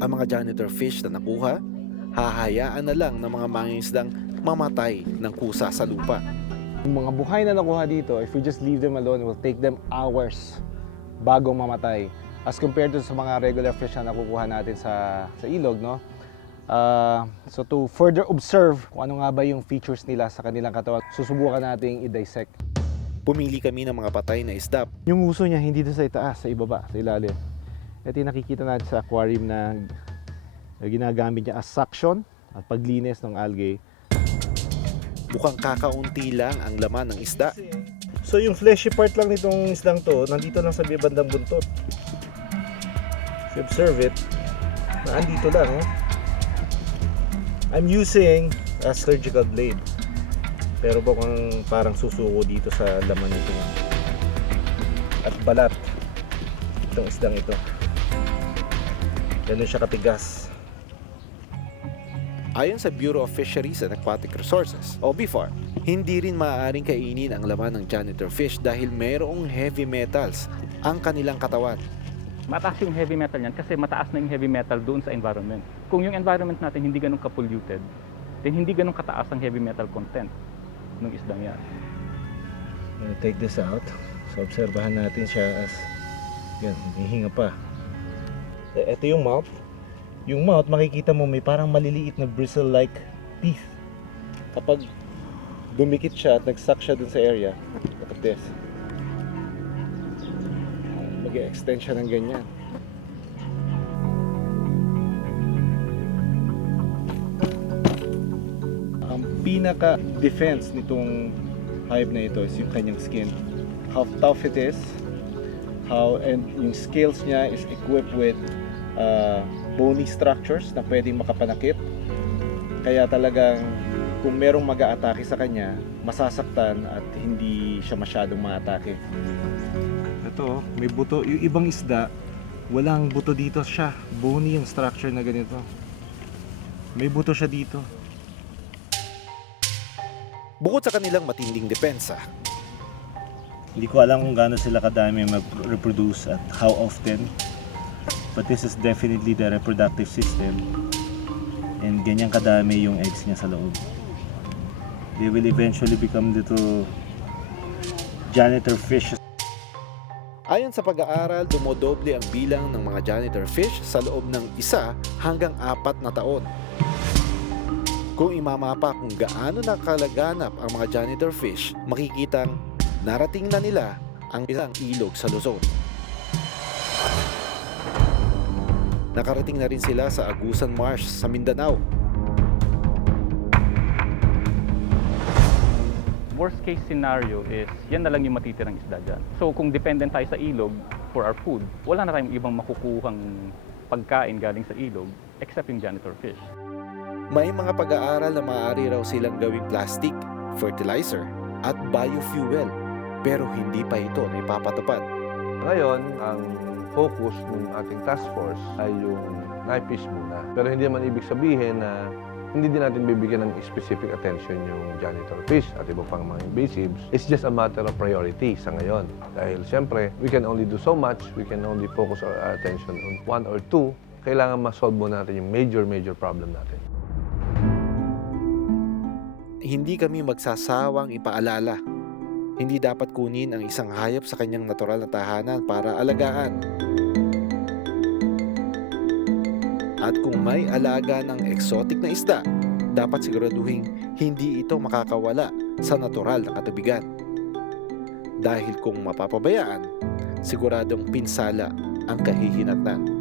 Ang mga janitor fish na nakuha, hahayaan na lang ng mga mangingisdang mamatay ng kusa sa lupa. Yung mga buhay na nakuha dito, if we just leave them alone, it will take them hours bago mamatay. As compared to sa mga regular fish na nakukuha natin sa ilog, no? So to further observe kung ano nga ba yung features nila sa kanilang katawan, susubukan nating i-dissect. Pumili kami ng mga patay na isda. Yung uso niya hindi doon sa itaas, sa ibaba, sa ilalim. Ito yung nakikita natin sa aquarium na ginagamit niya as suction at paglinis ng algae. Mukhang kakaunti lang ang laman ng isda. So yung fleshy part lang nitong isdang to, nandito lang sa bandang buntot. If you observe it, naandito lang. Oh. I'm using a surgical blade. Pero bukang parang susuko dito sa laman nito. At balat itong isdang ito. Ganun siya katigas. Ayon sa Bureau of Fisheries and Aquatic Resources o BFAR, hindi rin maaaring kainin ang laman ng janitor fish dahil mayroong heavy metals ang kanilang katawan. Mataas yung heavy metal niyan kasi mataas na yung heavy metal doon sa environment. Kung yung environment natin hindi ganun ka-polluted, then hindi ganun kataas ang heavy metal content ng isdang yan. I'm gonna take this out. So obserbahan natin siya as yan, hihinga pa. Ito yung mouth. Yung mouth, makikita mo may parang maliliit na bristle-like teeth. Kapag dumikit siya at nag-suck siya dun sa area, look at this. Mag-extend siya ng ganyan. Ang pinaka-defense nitong hive na ito is yung kanyang skin. How tough it is, and yung scales niya is equipped with bony structures na pwedeng makapanakit. Kaya talagang kung merong mag-aatake sa kanya, masasaktan at hindi siya masyadong maatake. Ito, may buto. Yung ibang isda, walang buto dito siya. Bony yung structure na ganito. May buto siya dito. Bukod sa kanilang matinding depensa, Hindi ko alam kung gaano sila kadami mag-reproduce at how often. But this is definitely the reproductive system. And ganyan kadami yung eggs niya sa loob. They will eventually become little janitor fish. ayon sa pag-aaral, dumodoble ang bilang ng mga janitor fish sa loob ng 1 hanggang 4 na taon. Kung imamapa kung gaano nakalaganap ang mga janitor fish, makikitang narating na nila ang isang ilog sa Luzon. Nakarating na rin sila sa Agusan Marsh sa Mindanao. Worst case scenario is yan na lang yung matitirang isda dyan. So kung dependent tayo sa ilog for our food, wala na tayong ibang makukuhang pagkain galing sa ilog except yung janitor fish. May mga pag-aaral na maaari raw silang gawing plastic, fertilizer, at biofuel, pero hindi pa ito naipapatupad. Ngayon, ang focus ng ating task force ay yung knife muna. Pero hindi naman ibig sabihin na hindi din natin bibigyan ng specific attention yung janitor fish at iba pang mga invasives. It's just a matter of priority sa ngayon. Dahil siyempre, we can only do so much. We can only focus our attention on 1 or 2. Kailangan ma-solve muna natin yung major problem natin. Hindi kami magsasawang ipaalala. Hindi dapat kunin ang isang hayop sa kanyang natural na tahanan para alagaan. At kung may alaga ng exotic na isda, dapat siguraduhin hindi ito makakawala sa natural na katubigan. Dahil kung mapapabayaan, siguradong pinsala ang kahihinatnan.